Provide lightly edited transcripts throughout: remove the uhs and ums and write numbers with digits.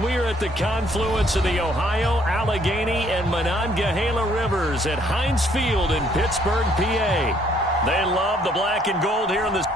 We are at the confluence of the Ohio, Allegheny, and Monongahela Rivers at Heinz Field in Pittsburgh, PA. They love the black and gold here in the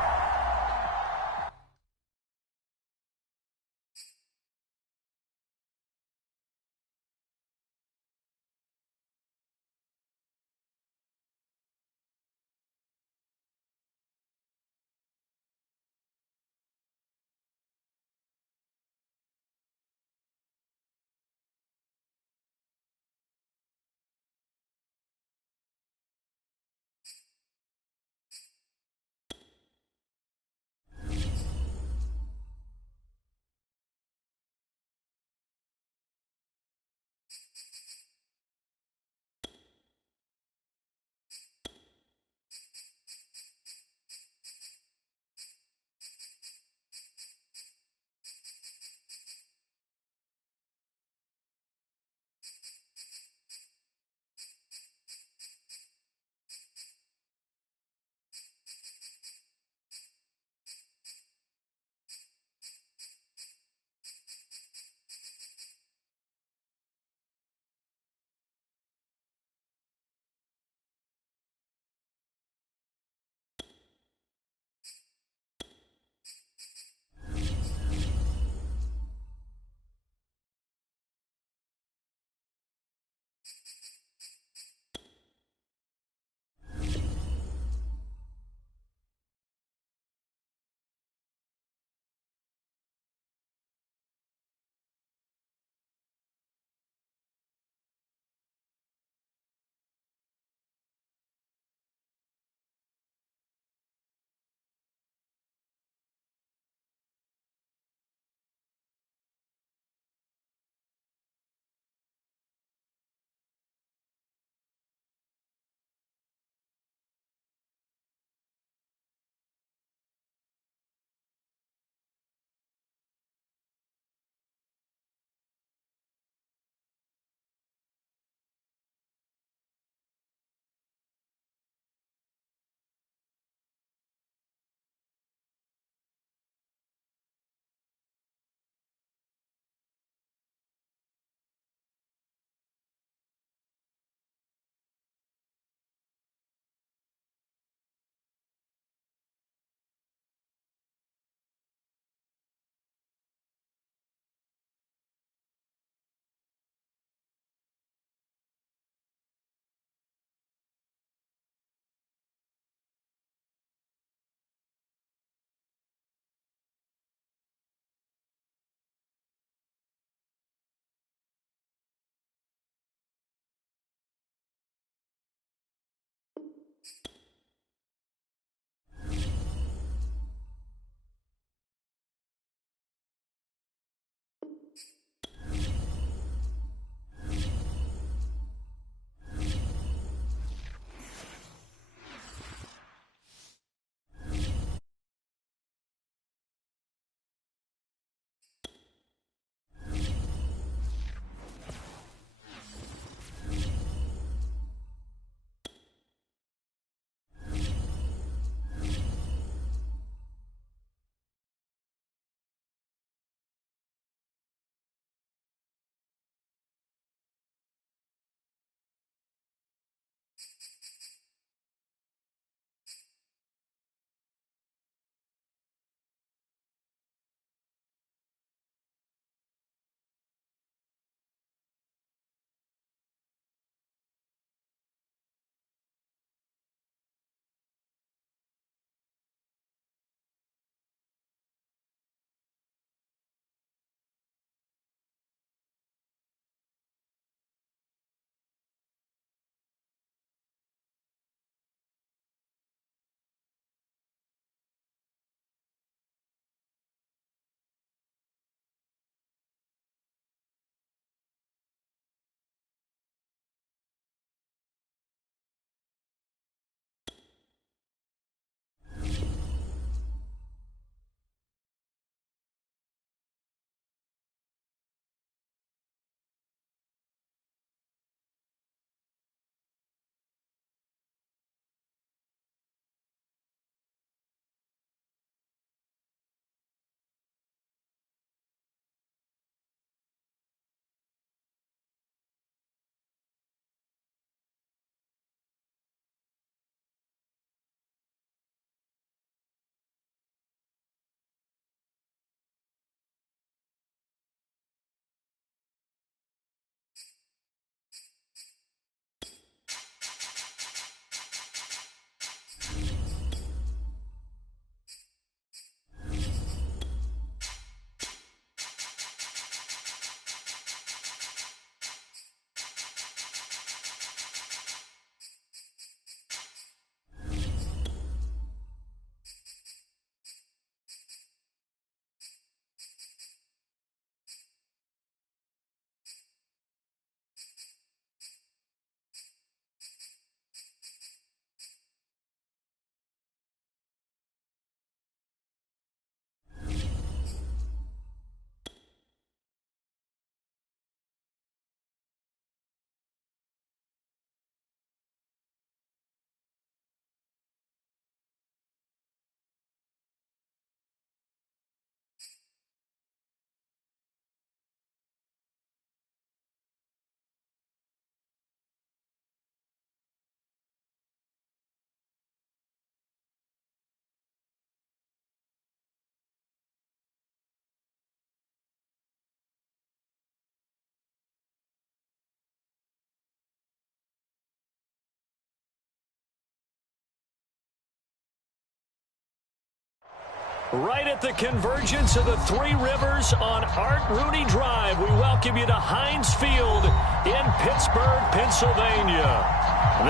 Right at the convergence of the Three Rivers on Art Rooney Drive, we welcome you to Heinz Field in Pittsburgh, Pennsylvania.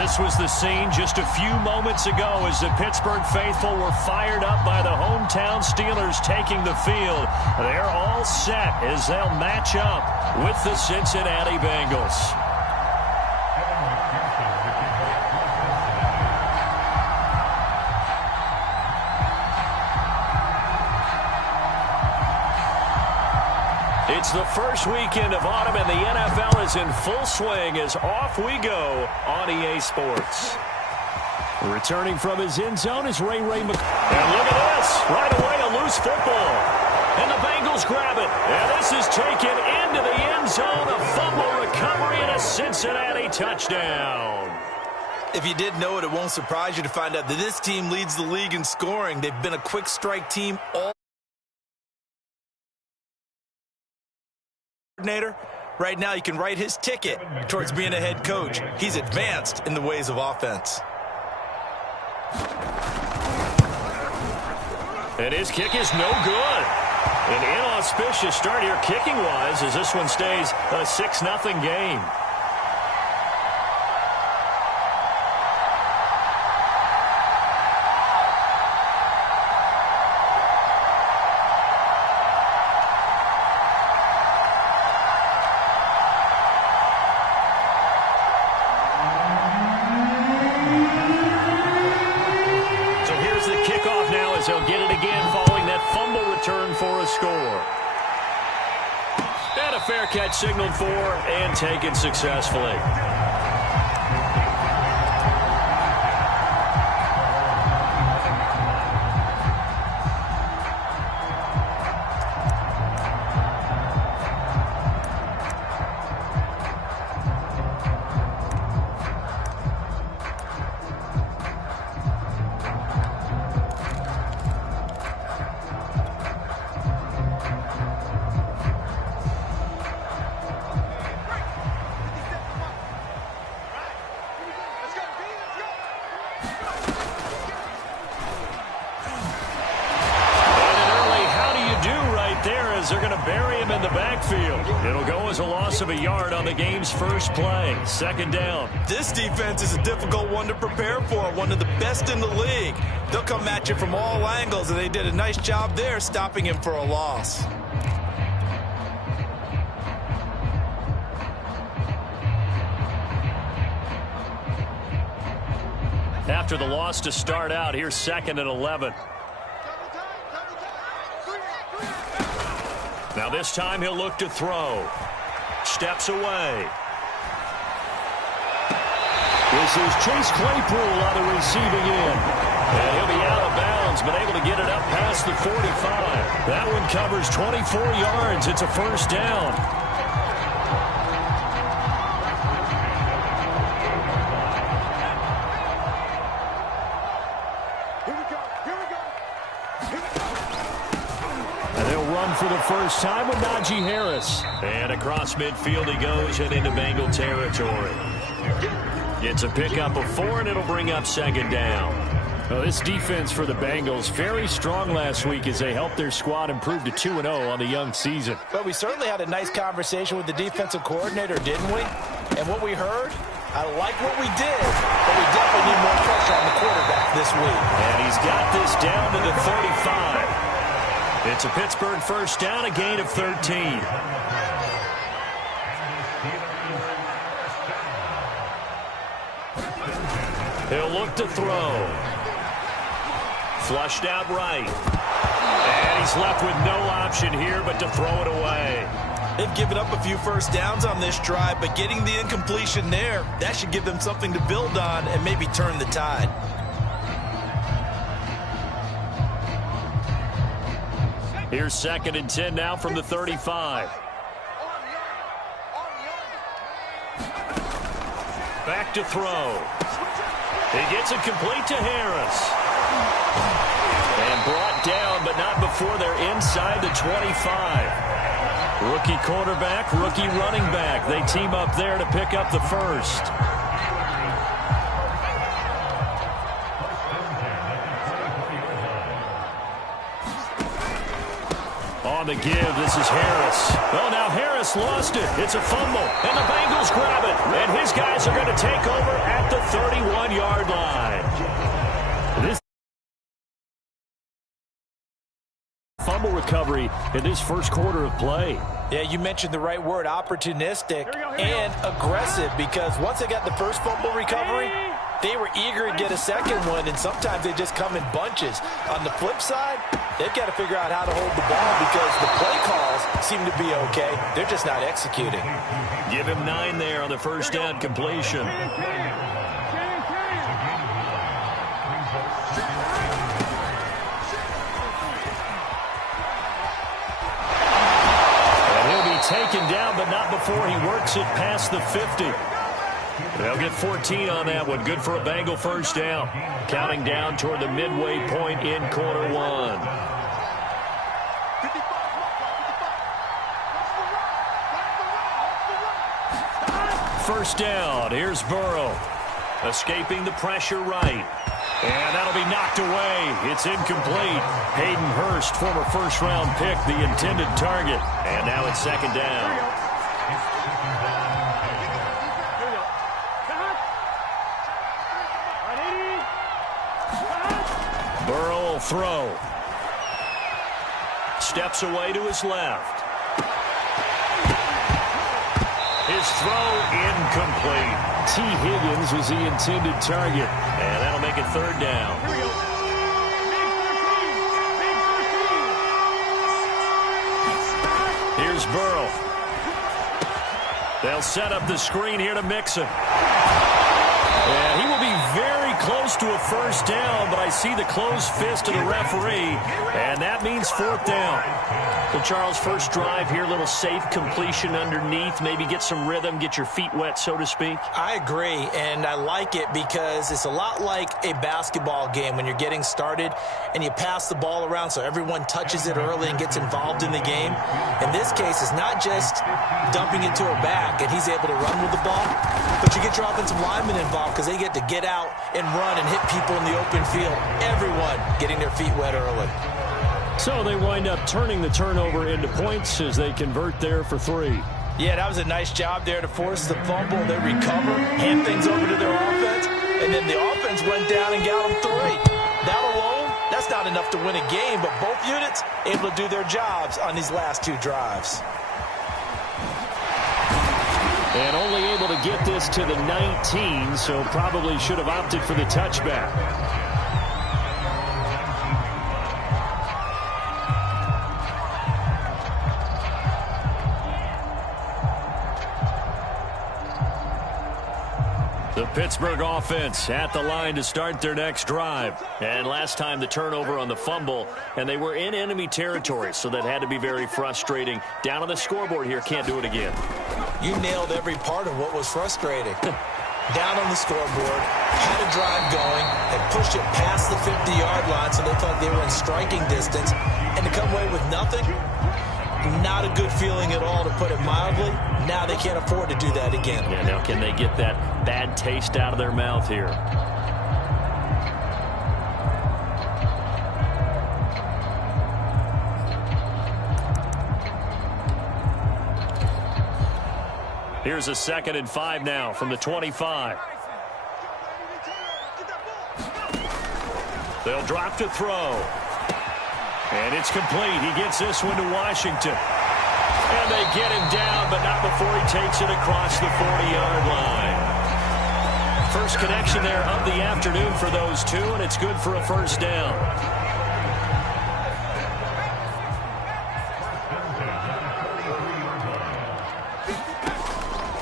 This was the scene just a few moments ago as the Pittsburgh faithful were fired up by the hometown Steelers taking the field. They're all set as they'll match up with the Cincinnati Bengals. It's the first weekend of autumn, and the NFL is in full swing as off we go on EA Sports. Returning from his end zone is Ray McCoy. And look at this. Right away, a loose football. And the Bengals grab it. And this is taken into the end zone. A fumble recovery and a Cincinnati touchdown. If you didn't know it, it won't surprise you to find out that this team leads the league in scoring. They've been a quick strike team all coordinator. Right now, you can write his ticket towards being a head coach. He's advanced in the ways of offense. And his kick is no good. An inauspicious start here kicking-wise as this one stays a 6-0 game. He'll get it again following that fumble return for a score. And a fair catch signaled for and taken successfully. They're going to bury him in the backfield. It'll go as a loss of a yard on the game's first play. Second down. This defense is a difficult one to prepare for, one of the best in the league. They'll come at you from all angles, and they did a nice job there stopping him for a loss. After the loss to start out, here's 2nd and 11. Now this time he'll look to throw. Steps away. This is Chase Claypool on the receiving end. And he'll be out of bounds, but able to get it up past the 45. That one covers 24 yards. It's a first down. For the first time with Najee Harris. And across midfield he goes and into Bengal territory. Gets a pickup of 4, and it'll bring up 2nd down. Well, this defense for the Bengals, very strong last week as they helped their squad improve to 2-0 on the young season. But we certainly had a nice conversation with the defensive coordinator, didn't we? And what we heard, I like what we did, but we definitely need more pressure on the quarterback this week. And he's got this down to the 35. It's a Pittsburgh first down, a gain of 13. He'll look to throw. Flushed out right. And he's left with no option here but to throw it away. They've given up a few first downs on this drive, but getting the incompletion there, that should give them something to build on and maybe turn the tide. Here's 2nd and 10 now from the 35. Back to throw. He gets it complete to Harris. And brought down, but not before they're inside the 25. Rookie quarterback, rookie running back. They team up there to pick up the first. on the give. This is Harris. Well, now Harris lost it. It's a fumble, and the Bengals grab it. And his guys are going to take over at the 31-yard line. This fumble recovery in this first quarter of play. Yeah, you mentioned the right word, opportunistic and aggressive, because once they got the first fumble recovery, they were eager to get a second one, and sometimes they just come in bunches. On the flip side, they've got to figure out how to hold the ball because the play calls seem to be okay. They're just not executing. Give him 9 there on the first down completion. Taken down, but not before he works it past the 50. They'll get 14 on that one. Good for a Bengal first down. Counting down toward the midway point in quarter one. First down. Here's Burrow. Escaping the pressure right. And that'll be knocked away. It's incomplete. Hayden Hurst, former first-round pick, the intended target. And now it's second down. Burrow will throw. Steps away to his left. His throw incomplete. T. Higgins was the intended target. And that'll make it third down. Here's Burrow. They'll set up the screen here to Mixon. And he will be very close to a first down, but I see the closed fist of the referee, and that means fourth down. So, Charles, first drive here, little safe completion underneath, maybe get some rhythm, get your feet wet, so to speak. I agree, and I like it because it's a lot like a basketball game when you're getting started and you pass the ball around so everyone touches it early and gets involved in the game. In this case, it's not just dumping it to a back and he's able to run with the ball, but you get your offensive linemen involved because they get to get out and run and hit people in the open field. Everyone getting their feet wet early. So they wind up turning the turnover into points as they convert there for 3. Yeah, that was a nice job there to force the fumble. They recover, hand things over to their offense, and then the offense went down and got them 3. That alone, that's not enough to win a game, but both units able to do their jobs on these last 2 drives. And only able to get this to the 19, so probably should have opted for the touchback. The Pittsburgh offense at the line to start their next drive. And last time the turnover on the fumble, and they were in enemy territory, so that had to be very frustrating. Down on the scoreboard here, can't do it again. You nailed every part of what was frustrating. Down on the scoreboard, had a drive going, and pushed it past the 50-yard line so they felt they were in striking distance, and to come away with nothing, not a good feeling at all, to put it mildly. Now they can't afford to do that again. Yeah, now can they get that bad taste out of their mouth here? Here's a 2nd and 5 now from the 25. They'll drop to throw. And it's complete. He gets this one to Washington. And they get him down, but not before he takes it across the 40-yard line. First connection there of the afternoon for those 2, and it's good for a first down.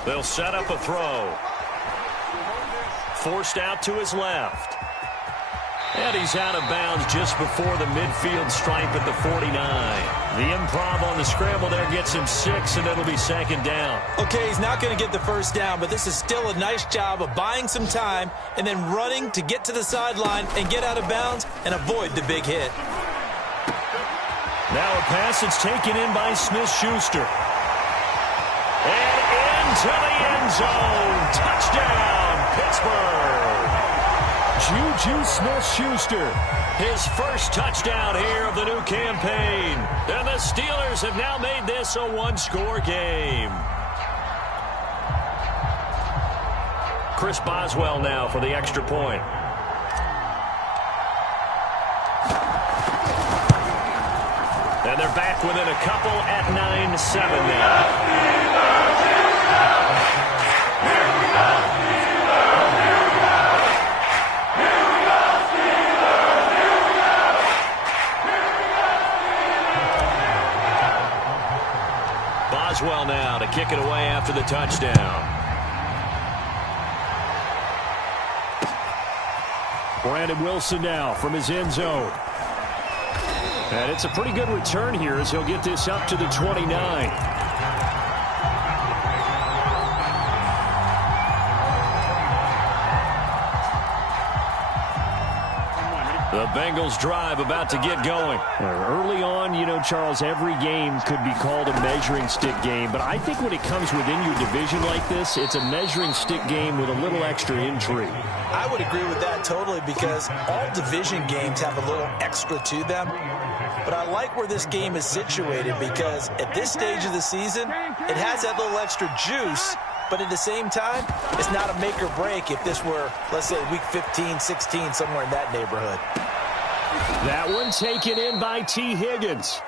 They'll set up a throw. Forced out to his left. And he's out of bounds just before the midfield stripe at the 49. The improv on the scramble there gets him 6, and it'll be second down. Okay, he's not going to get the first down, but this is still a nice job of buying some time and then running to get to the sideline and get out of bounds and avoid the big hit. Now a pass that's taken in by Smith-Schuster. And into the end zone. Touchdown, Pittsburgh. Juju Smith-Schuster, his first touchdown here of the new campaign. And the Steelers have now made this a one-score game. Chris Boswell now for the extra point. And they're back within a couple at 9-7 now. Boswell now to kick it away after the touchdown. Brandon Wilson now from his end zone. And it's a pretty good return here as he'll get this up to the 29. The Bengals drive about to get going. Early on, you know, Charles, every game could be called a measuring stick game. But I think when it comes within your division like this, it's a measuring stick game with a little extra intrigue. I would agree with that totally because all division games have a little extra to them. But I like where this game is situated because at this stage of the season, it has that little extra juice. But at the same time, it's not a make or break if this were, let's say, week 15, 16, somewhere in that neighborhood. That one taken in by T. Higgins.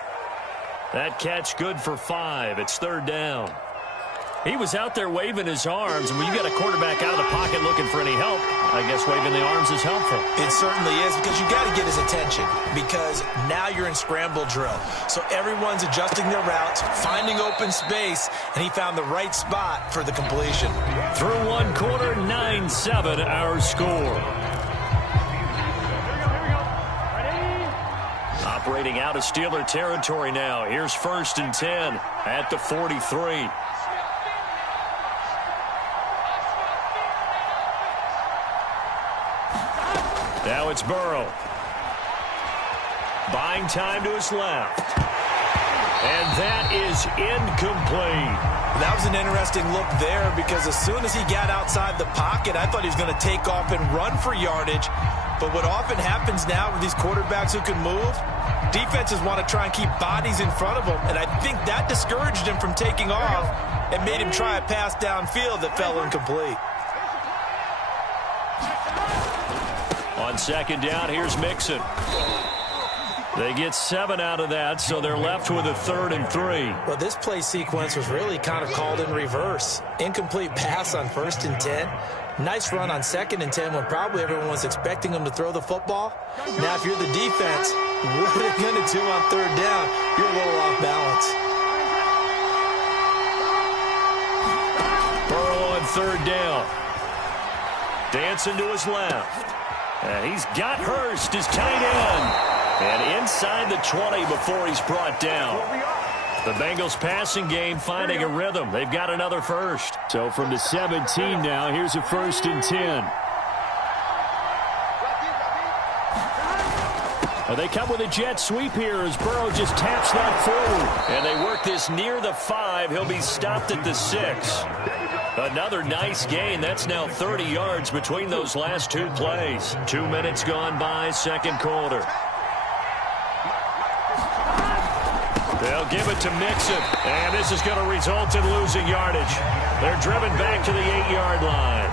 That catch good for 5. It's third down. He was out there waving his arms, and when you got a quarterback out of the pocket looking for any help, I guess waving the arms is helpful. It certainly is because you got to get his attention because now you're in scramble drill. So everyone's adjusting their routes, finding open space, and he found the right spot for the completion. Through one quarter, 9-7 our score. Operating out of Steeler territory now. Here's 1st and 10 at the 43. Now it's Burrow. Buying time to his left. And that is incomplete. That was an interesting look there because as soon as he got outside the pocket, I thought he was going to take off and run for yardage. But what often happens now with these quarterbacks who can move, defenses want to try and keep bodies in front of them. And I think that discouraged him from taking off and made him try a pass downfield that fell incomplete. On second down, here's Mixon. They get 7 out of that, so they're left with a 3rd and 3. Well, this play sequence was really kind of called in reverse. Incomplete pass on 1st and 10. Nice run on 2nd and 10 when probably everyone was expecting him to throw the football. Now, if you're the defense, what are you going to do on 3rd down? You're a little off balance. Burrow on 3rd down. Dancing to his left. And he's got Hurst, his tight end. And inside the 20 before he's brought down. The Bengals passing game finding a rhythm. They've got another first. So from the 17 now, here's a 1st and 10. Well, they come with a jet sweep here as Burrow just taps that forward. And they work this near the 5. He'll be stopped at the 6. Another nice gain. That's now 30 yards between those last 2 plays. 2 minutes gone by, second quarter. They'll give it to Mixon, and this is going to result in losing yardage. They're driven back to the 8-yard line.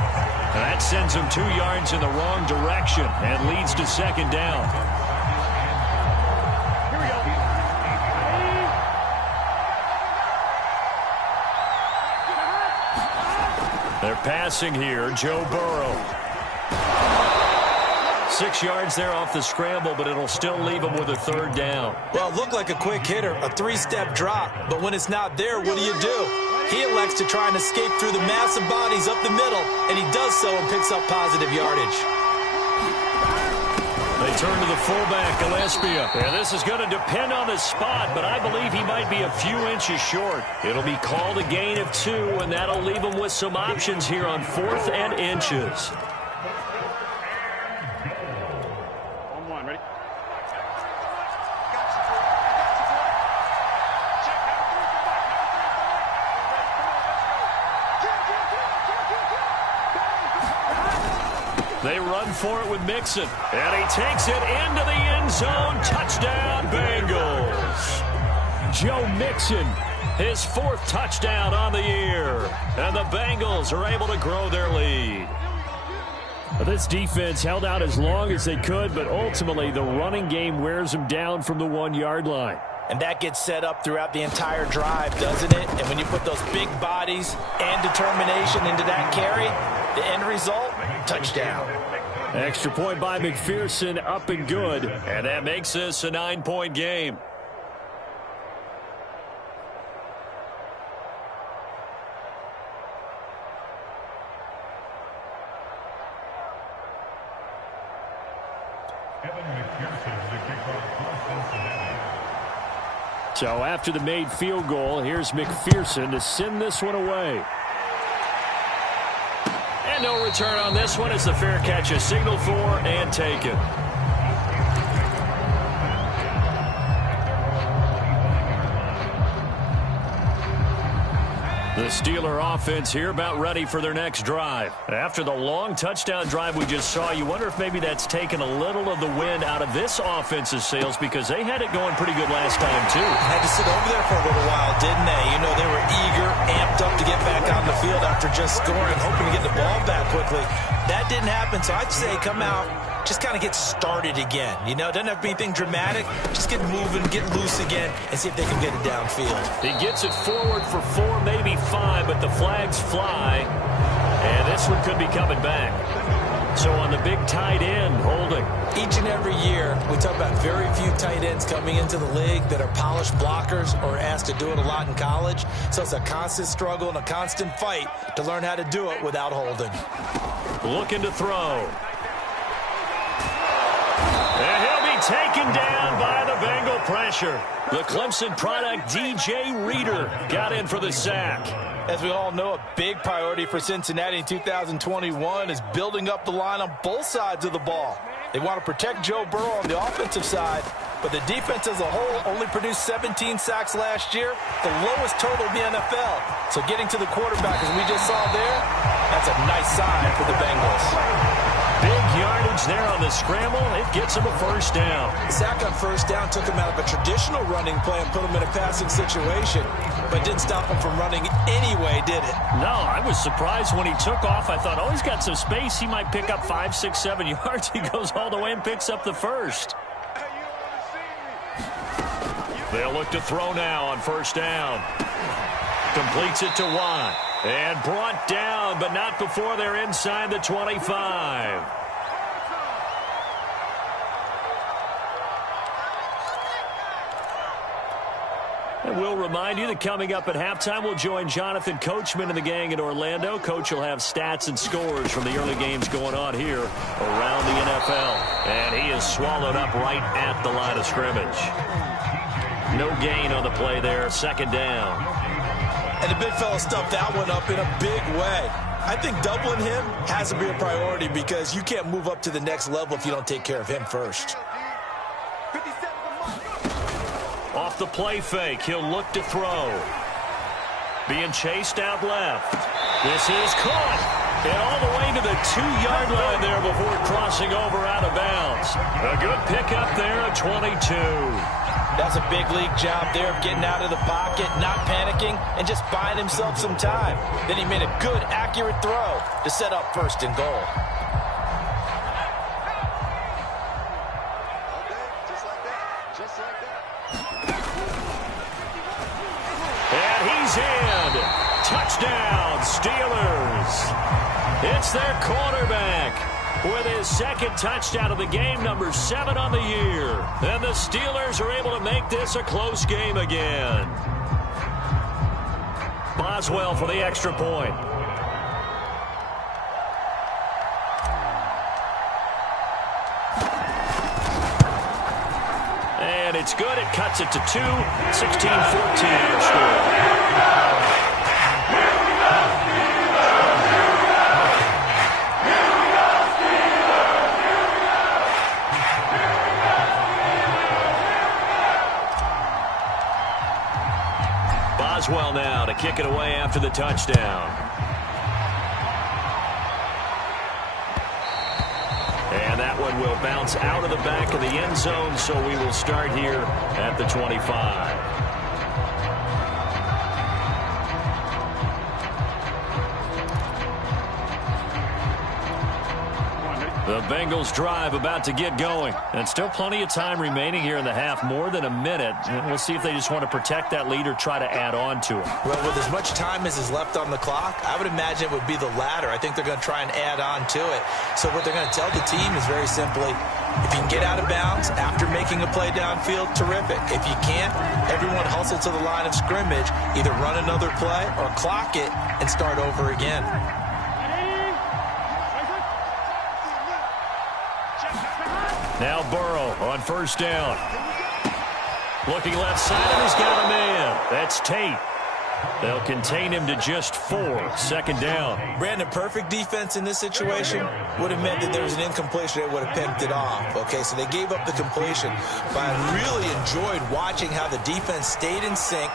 And that sends them 2 yards in the wrong direction and leads to second down. Here we go. They're passing here, Joe Burrow. 6 yards there off the scramble, but it'll still leave him with a 3rd down. Well, it looked like a quick hitter, a 3-step drop. But when it's not there, what do? He elects to try and escape through the massive bodies up the middle, and he does so and picks up positive yardage. They turn to the fullback, Gillespie. And this is going to depend on the spot, but I believe he might be a few inches short. It'll be called a gain of 2, and that'll leave him with some options here on 4th and inches. They run for it with Mixon. And he takes it into the end zone. Touchdown, Bengals. Joe Mixon, his 4th touchdown on the year. And the Bengals are able to grow their lead. This defense held out as long as they could, but ultimately the running game wears them down from the 1-yard line. And that gets set up throughout the entire drive, doesn't it? And when you put those big bodies and determination into that carry, the end result, touchdown. Extra point by McPherson, up and good. And that makes this a 9-point game. So after the made field goal, here's McPherson to send this one away. And no return on this one as the fair catch is signaled for and taken. The Steeler offense here about ready for their next drive. After the long touchdown drive we just saw, you wonder if maybe that's taken a little of the wind out of this offense's sails because they had it going pretty good last time too. Had to sit over there for a little while, didn't they? You know, they were eager, amped up to get back on the field after just scoring, hoping to get the ball back quickly. That didn't happen, so I'd say come out, just kind of get started again. You know, it doesn't have to be anything dramatic. Just get moving, get loose again, and see if they can get it downfield. He gets it forward for 4, maybe 5, but the flags fly. And this one could be coming back. So on the big tight end, holding. Each and every year, we talk about very few tight ends coming into the league that are polished blockers or asked to do it a lot in college. So it's a constant struggle and a constant fight to learn how to do it without holding. Looking to throw. And he'll be taken down by the Bengal pressure. The Clemson product, DJ Reader, got in for the sack. As we all know, a big priority for Cincinnati in 2021 is building up the line on both sides of the ball. They want to protect Joe Burrow on the offensive side, but the defense as a whole only produced 17 sacks last year, the lowest total in the NFL. So getting to the quarterback, as we just saw there, that's a nice sign for the Bengals. Big yardage there on the scramble. It gets him a first down. The sack on first down took him out of a traditional running play and put him in a passing situation, but didn't stop him from running anyway, did it? No, I was surprised when he took off. I thought, oh, he's got some space. He might pick up 5, 6, 7 yards. He goes all the way and picks up the first. They'll look to throw now on first down. Completes it to Watt. And brought down, but not before they're inside the 25. And we'll remind you that coming up at halftime, we'll join Jonathan Coachman and the gang in Orlando. Coach will have stats and scores from the early games going on here around the NFL. And he is swallowed up right at the line of scrimmage. No gain on the play there, second down. And the big fella stuffed that one up in a big way. I think doubling him has to be a priority because you can't move up to the next level if you don't take care of him first. Off the play fake, he'll look to throw. Being chased out left. This is caught. And all the way to the 2-yard line there before crossing over out of bounds. A good pickup there at 22. That's a big league job there of getting out of the pocket, not panicking, and just buying himself some time. Then he made a good, accurate throw to set up first and goal. And he's in. Touchdown, Steelers. It's their quarterback with his second touchdown of the game, number 7 on the year. And the Steelers are able to make this a close game again. Boswell for the extra point. And it's good. It cuts it to 2. 16-14 score. Boswell now to kick it away after the touchdown. that one will bounce out of the back of the end zone, so we will start here at the 25. The Bengals drive about to get going. And still plenty of time remaining here in the half, more than a minute. We'll see if they just want to protect that lead or try to add on to it. Well, with as much time as is left on the clock, I would imagine it would be the latter. I think they're going to try and add on to it. So what they're going to tell the team is very simply, if you can get out of bounds after making a play downfield, terrific. If you can't, everyone hustle to the line of scrimmage, either run another play or clock it and start over again. Now Burrow on first down. Looking left side, and he's got a man. That's Tate. They'll contain him to just 4. Second down. Brandon, perfect defense in this situation would have meant that there was an incompletion. They would have picked it off. Okay, so they gave up the completion. But I really enjoyed watching how the defense stayed in sync,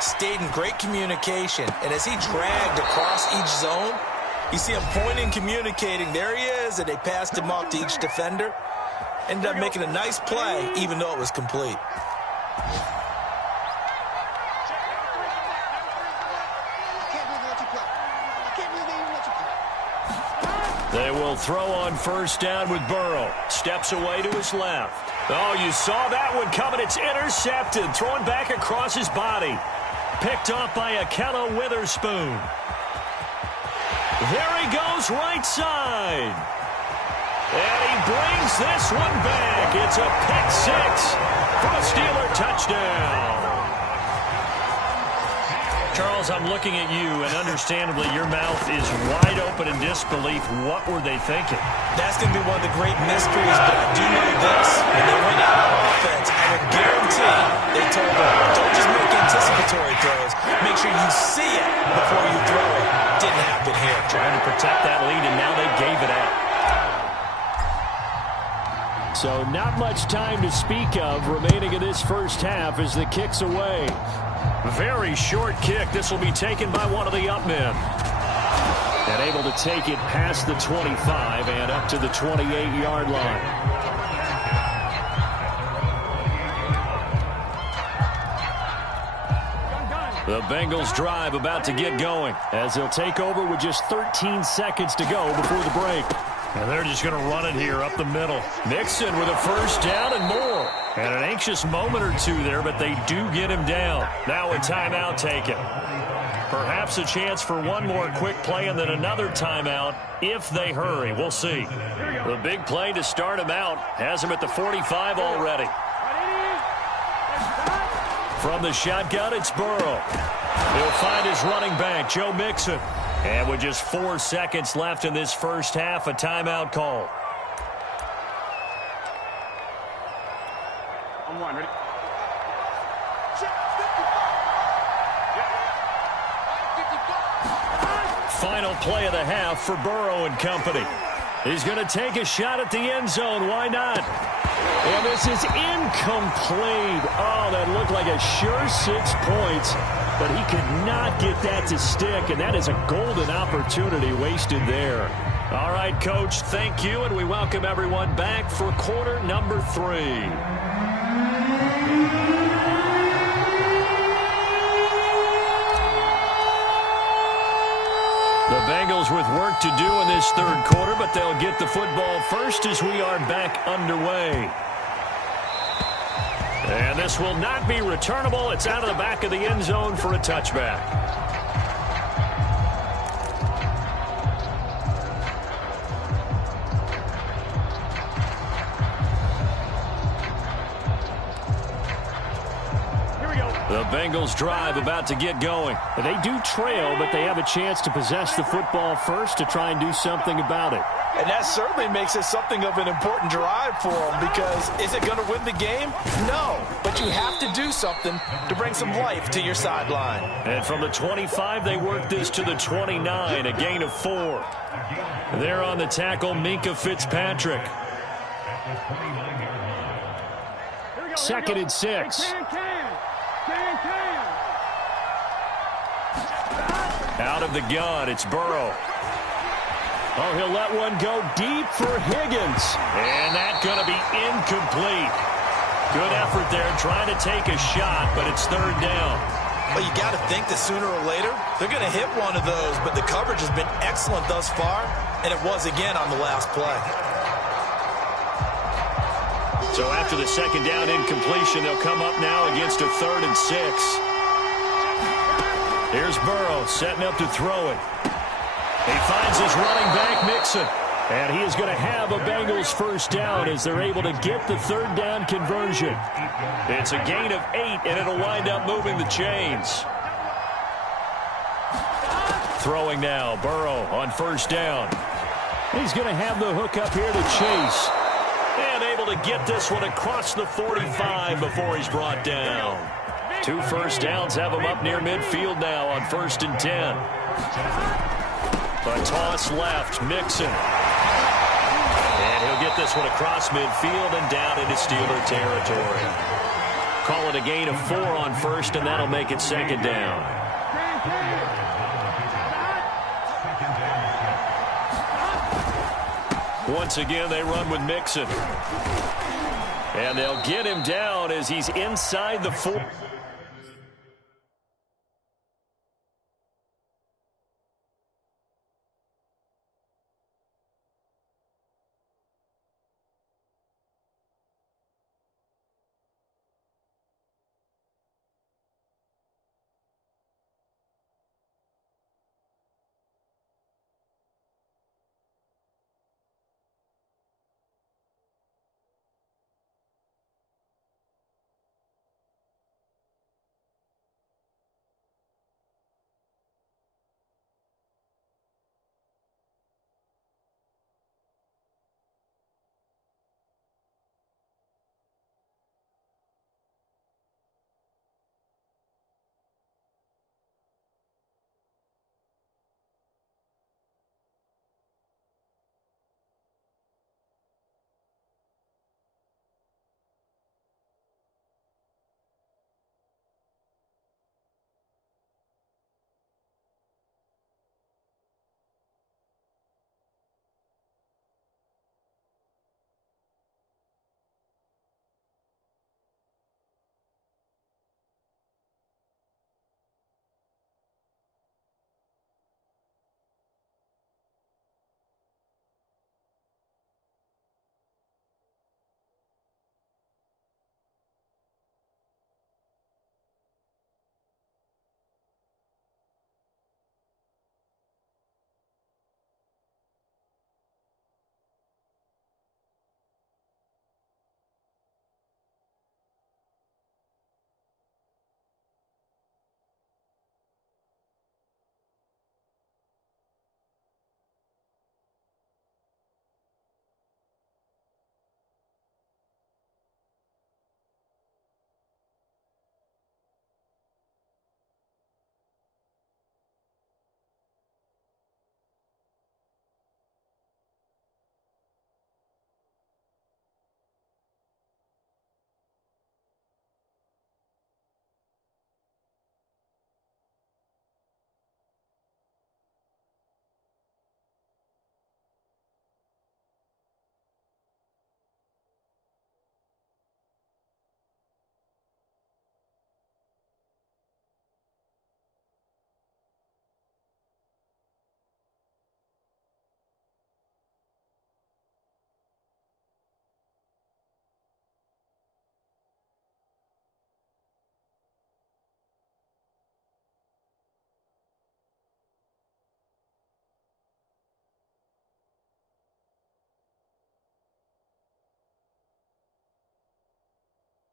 stayed in great communication. And as he dragged across each zone, you see him pointing, communicating. There he is, and they passed him off to each defender. Ended up making a nice play, even though it was complete. They will throw on first down with Burrow. Steps away to his left. Oh, you saw that one coming. It's intercepted. Thrown back across his body. Picked off by Akello Witherspoon. There he goes, right side. And he brings this one back. It's a pick 6 for a Steeler touchdown. Charles, I'm looking at you, and understandably, your mouth is wide open in disbelief. What were they thinking? That's going to be one of the great mysteries, but I do know this. When they went out on offense, I would guarantee they told them, don't just make anticipatory throws. Make sure you see it before you throw it. Didn't happen here. Trying to protect that lead, and now they gave it out. So not much time to speak of remaining in this first half as the kick's away. Very short kick. This will be taken by one of the up men. And able to take it past the 25 and up to the 28-yard line. The Bengals drive about to get going as they'll take over with just 13 seconds to go before the break. And they're just going to run it here up the middle. Mixon with a first down and more. And an anxious moment or two there, but they do get him down. Now a timeout taken. Perhaps a chance for one more quick play and then another timeout if they hurry. We'll see. The big play to start him out has him at the 45 already. From the shotgun, it's Burrow. He'll find his running back, Joe Mixon. And with just 4 seconds left in this first half, a timeout call. Ready? Final play of the half for Burrow and company. He's going to take a shot at the end zone. Why not? And this is incomplete. Oh, that looked like a sure 6 points, but he could not get that to stick, and that is a golden opportunity wasted there. All right, Coach, thank you, and we welcome everyone back for quarter number 3. The Bengals with work to do in this third quarter, but they'll get the football first as we are back underway. And this will not be returnable. It's out of the back of the end zone for a touchback. The Bengals drive about to get going. They do trail, but they have a chance to possess the football first to try and do something about it. And that certainly makes it something of an important drive for them, because is it going to win the game? No, but you have to do something to bring some life to your sideline. And from the 25, they work this to the 29, a gain of 4. There on the tackle, Minkah Fitzpatrick. 2nd and 6. Out of the gun, it's Burrow. Oh, he'll let one go deep for Higgins. And that's going to be incomplete. Good effort there trying to take a shot, but it's third down. Well, you got to think that sooner or later they're going to hit one of those, but the coverage has been excellent thus far, and it was again on the last play. So after the second down incompletion, they'll come up now against a 3rd and 6. Here's Burrow setting up to throw it. He finds his running back, Mixon. And he is going to have a Bengals first down as they're able to get the 3rd down conversion. It's a gain of 8, and it'll wind up moving the chains. Throwing now, Burrow on first down. He's going to have the hook up here to Chase. And able to get this one across the 45 before he's brought down. 2 first downs have him up near midfield now on 1st and 10. A toss left, Mixon. And he'll get this one across midfield and down into Steeler territory. Call it a gain of 4 on 1st, and that'll make it 2nd down. Once again, they run with Mixon. And they'll get him down as he's inside the 4.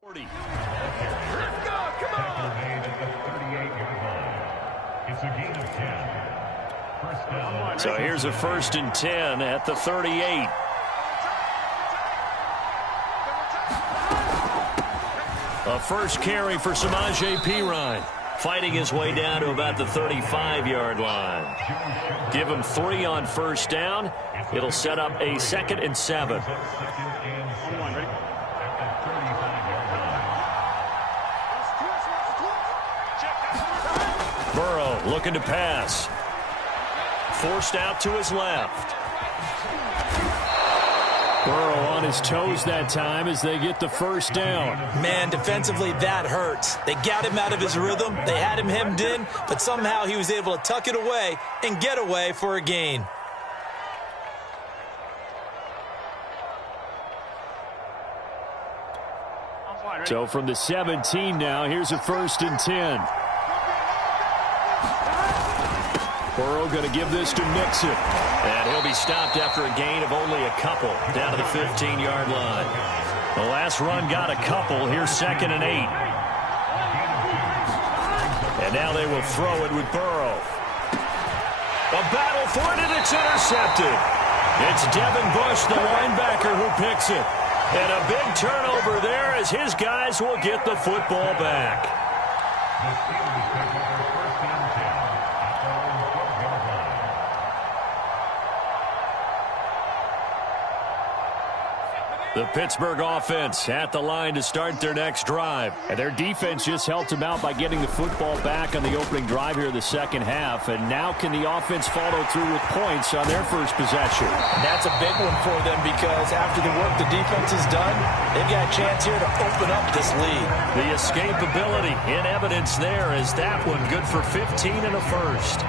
Let's go, come on! It's a gain of 10. First down. So here's a 1st and 10 at the 38. A first carry for Samaje Perine, fighting his way down to about the 35-yard line. Give him 3 on first down. It'll set up a 2nd and 7. Burrow looking to pass. Forced out to his left. Burrow on his toes that time as they get the first down. Man, defensively, that hurts. They got him out of his rhythm. They had him hemmed in, but somehow he was able to tuck it away and get away for a gain. So from the 17 now, here's a 1st and 10. Burrow going to give this to Mixon. And he'll be stopped after a gain of only a couple down to the 15-yard line. The last run got a couple. Here's 2nd and 8. And now they will throw it with Burrow. A battle for it, and it's intercepted. It's Devin Bush, the linebacker, who picks it. And a big turnover there as his guys will get the football back. The Steelers take over 1st and 10 at their own 12-yard line. The Pittsburgh offense at the line to start their next drive. And their defense just helped them out by getting the football back on the opening drive here in the second half. And now can the offense follow through with points on their first possession? And that's a big one for them because after the work the defense has done, they've got a chance here to open up this lead. The escapability in evidence there is that one good for 15 and a first.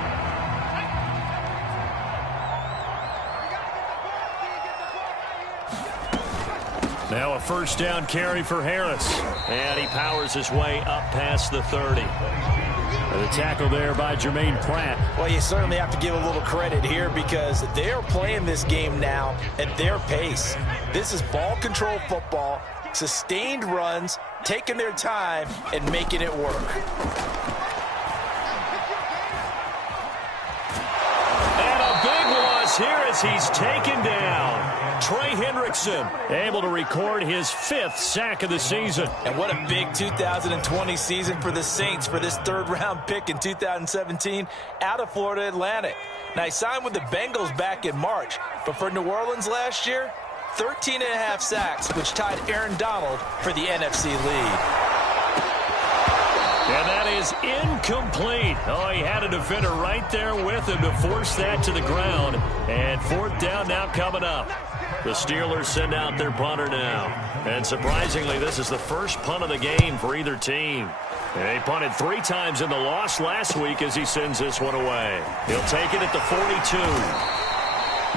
Now a 1st down carry for Harris. And he powers his way up past the 30. The tackle there by Jermaine Pratt. Well, you certainly have to give a little credit here because they're playing this game now at their pace. This is ball control football, sustained runs, taking their time, and making it work. And a big loss here as he's taken down. Trey Hendrickson able to record his 5th sack of the season. And what a big 2020 season for the Saints for this 3rd-round pick in 2017 out of Florida Atlantic. Now, he signed with the Bengals back in March, but for New Orleans last year, 13.5 sacks, which tied Aaron Donald for the NFC lead. And that is incomplete. Oh, he had a defender right there with him to force that to the ground. And 4th down now coming up. The Steelers send out their punter now. And surprisingly, this is the first punt of the game for either team. They punted 3 times in the loss last week as he sends this one away. He'll take it at the 42.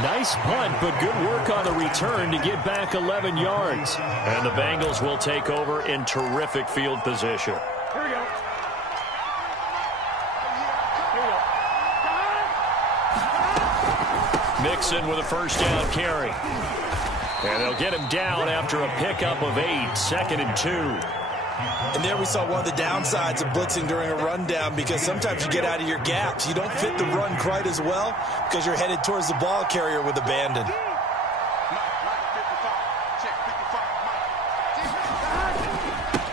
Nice punt, but good work on the return to get back 11 yards. And the Bengals will take over in terrific field position. Here we go. Mixon with a 1st down carry. And they'll get him down after a pickup of 8, 2nd and 2. And there we saw one of the downsides of blitzing during a rundown because sometimes you get out of your gaps. You don't fit the run quite as well because you're headed towards the ball carrier with abandon.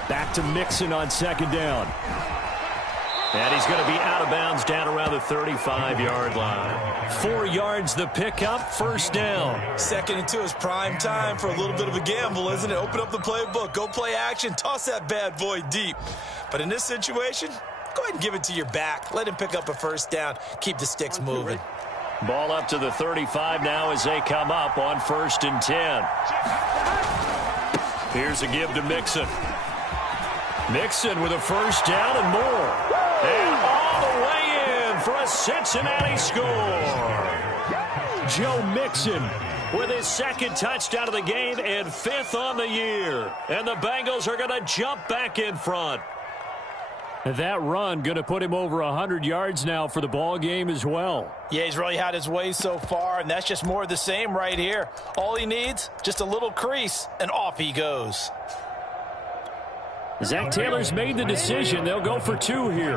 Back to Mixon on 2nd down. And he's going to be out of bounds down around the 35-yard line. 4 yards the pickup, 1st down. 2nd and 2 is prime time for a little bit of a gamble, isn't it? Open up the playbook, go play action, toss that bad boy deep. But in this situation, go ahead and give it to your back. Let him pick up a 1st down. Keep the sticks moving. Ball up to the 35 now as they come up on 1st and 10. Here's a give to Mixon. Mixon with a 1st down and more. And all the way in for a Cincinnati score. Joe Mixon with his 2nd touchdown of the game and 5th on the year. And the Bengals are going to jump back in front. That run going to put him over 100 yards now for the ball game as well. Yeah, he's really had his way so far, and that's just more of the same right here. All he needs, just a little crease, and off he goes. Zach Taylor's made the decision. They'll go for 2 here.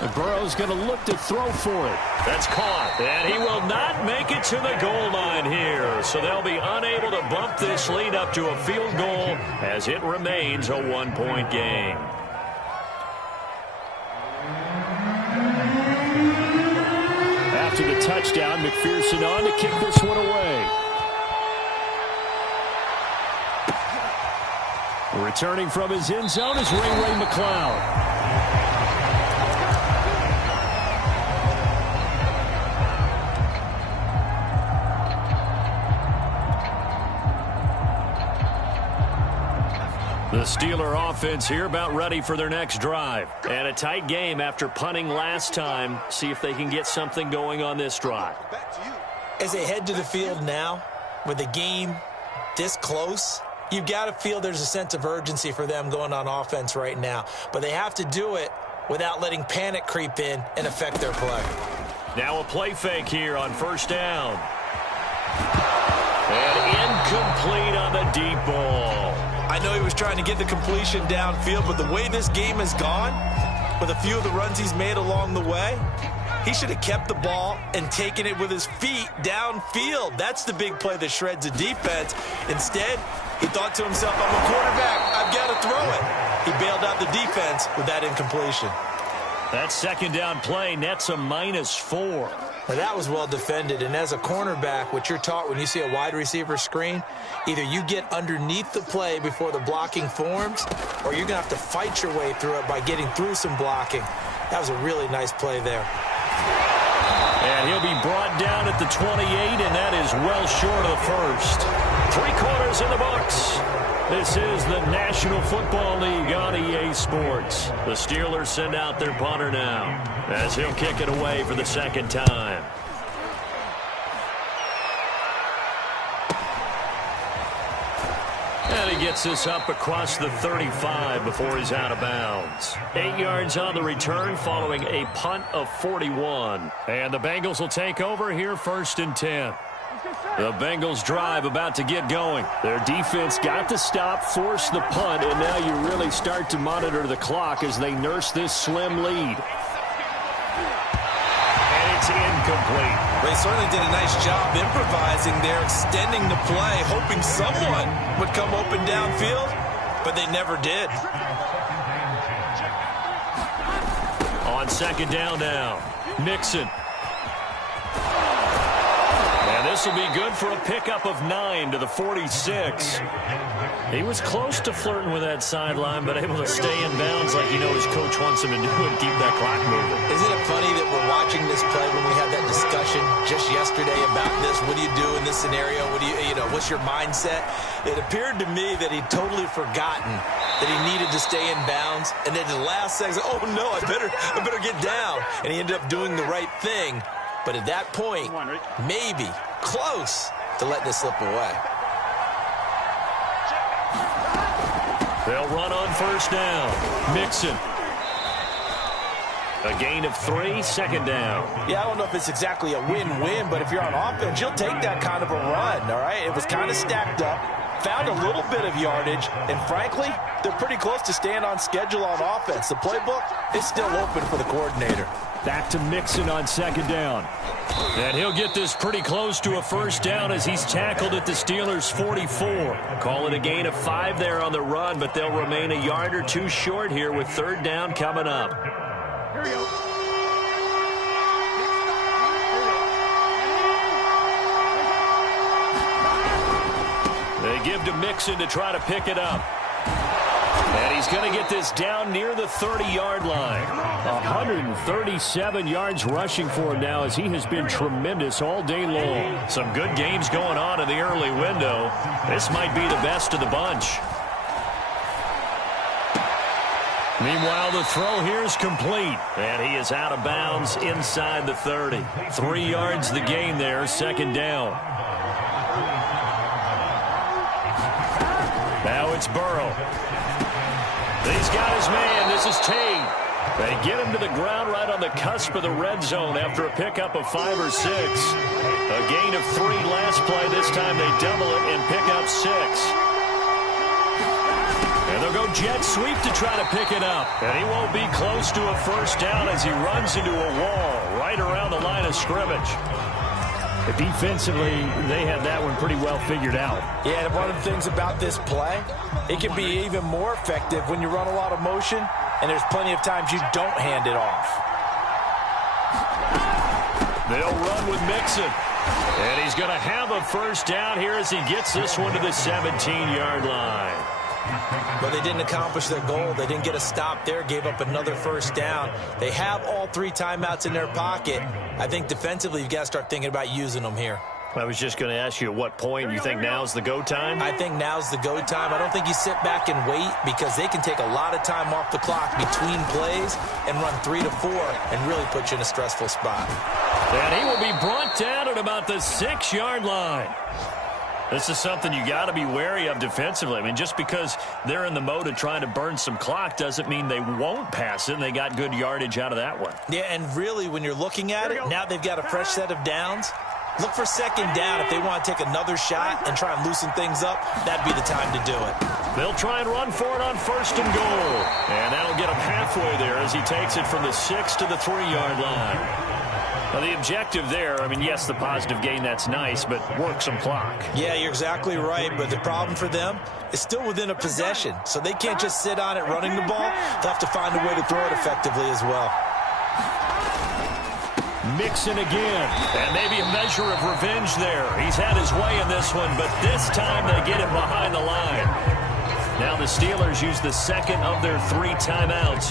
And Burrow's going to look to throw for it. That's caught. And he will not make it to the goal line here. So they'll be unable to bump this lead up to a field goal as it remains a 1-point game. After the touchdown, McPherson on to kick this one away. Returning from his end zone is Ray McCloud. The Steeler offense here about ready for their next drive. And a tight game after punting last time. See if they can get something going on this drive. As they head to the field now, with the game this close, you've got to feel there's a sense of urgency for them going on offense right now. But they have to do it without letting panic creep in and affect their play. Now a play fake here on first down. And incomplete on the deep ball. I know he was trying to get the completion downfield, but the way this game has gone, with a few of the runs he's made along the way, he should have kept the ball and taken it with his feet downfield. That's the big play that shreds a defense. Instead, he thought to himself, I'm a quarterback, I've got to throw it. He bailed out the defense with that incompletion. That second down play nets a -4. Now, that was well defended, and as a cornerback, what you're taught when you see a wide receiver screen, either you get underneath the play before the blocking forms, or you're going to have to fight your way through it by getting through some blocking. That was a really nice play there. And he'll be brought down at the 28, and that is well short of the first. 3 quarters in the books. This is the National Football League on EA Sports. The Steelers send out their punter now as he'll kick it away for the second time. And he gets this up across the 35 before he's out of bounds. 8 yards on the return following a punt of 41. And the Bengals will take over here 1st and 10. The Bengals drive about to get going. Their defense got the stop, forced the punt, and now you really start to monitor the clock as they nurse this slim lead. And it's incomplete. They certainly did a nice job improvising there, extending the play, hoping someone would come open downfield, but they never did. On second down now, Mixon. This will be good for a pickup of 9 to the 46. He was close to flirting with that sideline, but able to stay in bounds like you know his coach wants him to do and keep that clock moving. Isn't it funny that we're watching this play when we had that discussion just yesterday about this? What do you do in this scenario? What do you know, what's your mindset? It appeared to me that he'd totally forgotten that he needed to stay in bounds, and then the last second, oh no, I better get down. And he ended up doing the right thing. But at that point, maybe close to letting this slip away. They'll run on first down. Mixon. A gain of 3, second down. Yeah, I don't know if it's exactly a win-win, but if you're on offense, you'll take that kind of a run, all right? It was kind of stacked up, found a little bit of yardage, and frankly, they're pretty close to staying on schedule on offense. The playbook is still open for the coordinator. Back to Mixon on second down. And he'll get this pretty close to a first down as he's tackled at the Steelers' 44. Call it a gain of 5 there on the run, but they'll remain a yard or 2 short here with third down coming up. Here we go. They give to Mixon to try to pick it up. And he's going to get this down near the 30-yard line. 137 yards rushing for him now as he has been tremendous all day long. Some good games going on in the early window. This might be the best of the bunch. Meanwhile, the throw here is complete. And he is out of bounds inside the 30. 3 yards the gain there, second down. Now it's Burrow. He's got his man. This is Tate. They get him to the ground right on the cusp of the red zone after a pickup of 5 or 6. A gain of 3 last play. This time they double it and pick up 6. And they'll go jet sweep to try to pick it up. And he won't be close to a first down as he runs into a wall right around the line of scrimmage. Defensively, they had that one pretty well figured out. Yeah, and one of the things about this play, it can be even more effective when you run a lot of motion, and there's plenty of times you don't hand it off. They'll run with Mixon. And he's going to have a first down here as he gets this one to the 17-yard line. But they didn't accomplish their goal. They didn't get a stop there, gave up another first down. They have all 3 timeouts in their pocket. I think defensively you've got to start thinking about using them here. I was just going to ask you at what point you think now's the go time? I think now's the go time. I don't think you sit back and wait because they can take a lot of time off the clock between plays and run 3 to 4 and really put you in a stressful spot. And he will be brought down at about the 6-yard line. This is something you got to be wary of defensively. I mean, just because they're in the mode of trying to burn some clock doesn't mean they won't pass it, and they got good yardage out of that one. Yeah, and really, when you're looking at it, now they've got a fresh set of downs. Look for second down if they want to take another shot and try and loosen things up. That'd be the time to do it. They'll try and run for it on 1st and goal. And that'll get him halfway there as he takes it from the 6 to the 3-yard line. Well, the objective there, I mean, yes, the positive gain, that's nice, but work some clock. Yeah, you're exactly right, but the problem for them is still within a possession, so they can't just sit on it running the ball. They'll have to find a way to throw it effectively as well. Mixon again, and maybe a measure of revenge there. He's had his way in this one, but this time they get him behind the line. Now the Steelers use the second of their 3 timeouts.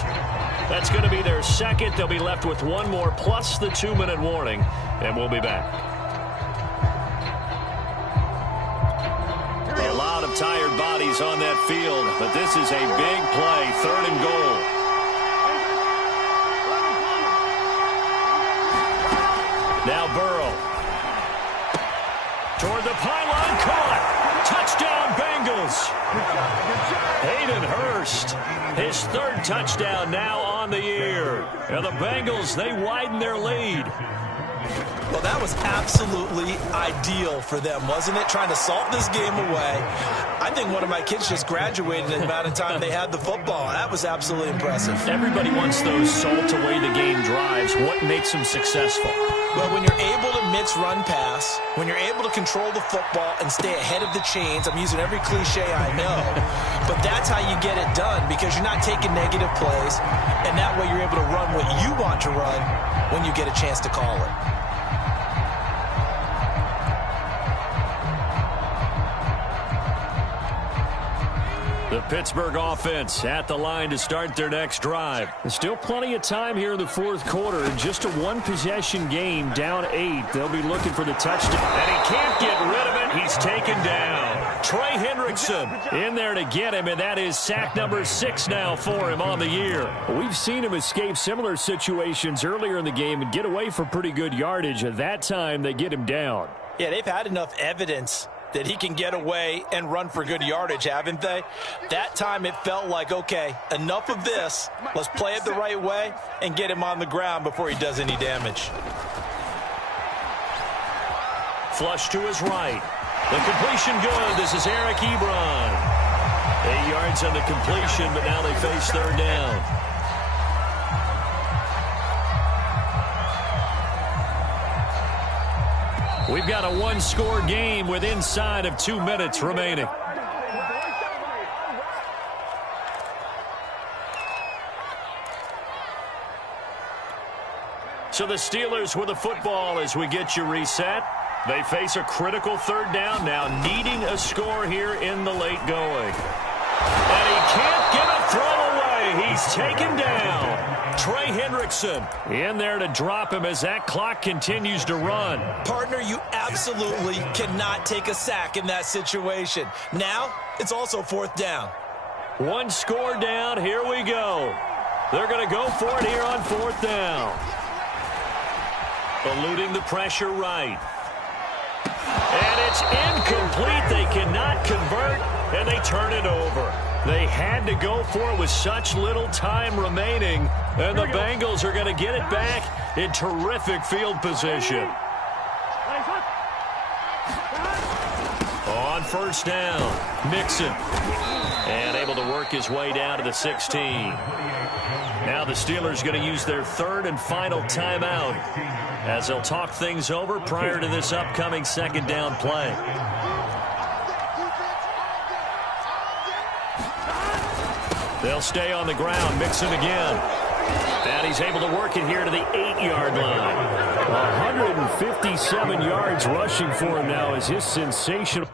That's going to be their second. They'll be left with 1 more plus the 2-minute warning, and we'll be back. A lot of tired bodies on that field, but this is a big play, 3rd and goal. Now Burrow. Toward the pylon, caught. Touchdown, Bengals. Hayden Hurst, his 3rd touchdown now on the year. And the Bengals, they widen their lead. Well, that was absolutely ideal for them, wasn't it? Trying to salt this game away. I think one of my kids just graduated in the amount of time they had the football. That was absolutely impressive. Everybody wants those salt away the game drives. What makes them successful? Well, when you're able to mix run pass, when you're able to control the football and stay ahead of the chains, I'm using every cliche I know, but that's how you get it done because you're not taking negative plays, and that way you're able to run what you want to run when you get a chance to call it. The Pittsburgh offense at the line to start their next drive. There's still plenty of time here in the 4th quarter. Just a 1-possession game, down 8. They'll be looking for the touchdown. And he can't get rid of it. He's taken down. Trey Hendrickson in there to get him, and that is sack number 6 now for him on the year. We've seen him escape similar situations earlier in the game and get away for pretty good yardage. At that time, they get him down. Yeah, they've had enough evidence that he can get away and run for good yardage, haven't they? That time it felt like, okay, enough of this. Let's play it the right way and get him on the ground before he does any damage. Flush to his right. The completion good. This is Eric Ebron. 8 yards on the completion, but now they face 3rd down. We've got a 1-score game with inside of 2 minutes remaining. So the Steelers with the football as we get you reset. They face a critical 3rd down now, needing a score here in the late going. And he can't get a throw away. He's taken down. Trey Hendrickson in there to drop him as that clock continues to run. Partner, you absolutely cannot take a sack in that situation. Now, it's also 4th down. 1 score down. Here we go. They're going to go for it here on 4th down. Eluding the pressure right. And it's incomplete. They cannot convert, and they turn it over. They had to go for it with such little time remaining, and the Bengals are going to get it back in terrific field position. On 1st down, Mixon. And able to work his way down to the 16. Now the Steelers going to use their 3rd and final timeout as they'll talk things over prior to this upcoming 2nd down play. They'll stay on the ground. Mixon again. And he's able to work it here to the 8-yard line. 157 yards rushing for him now as his sensational.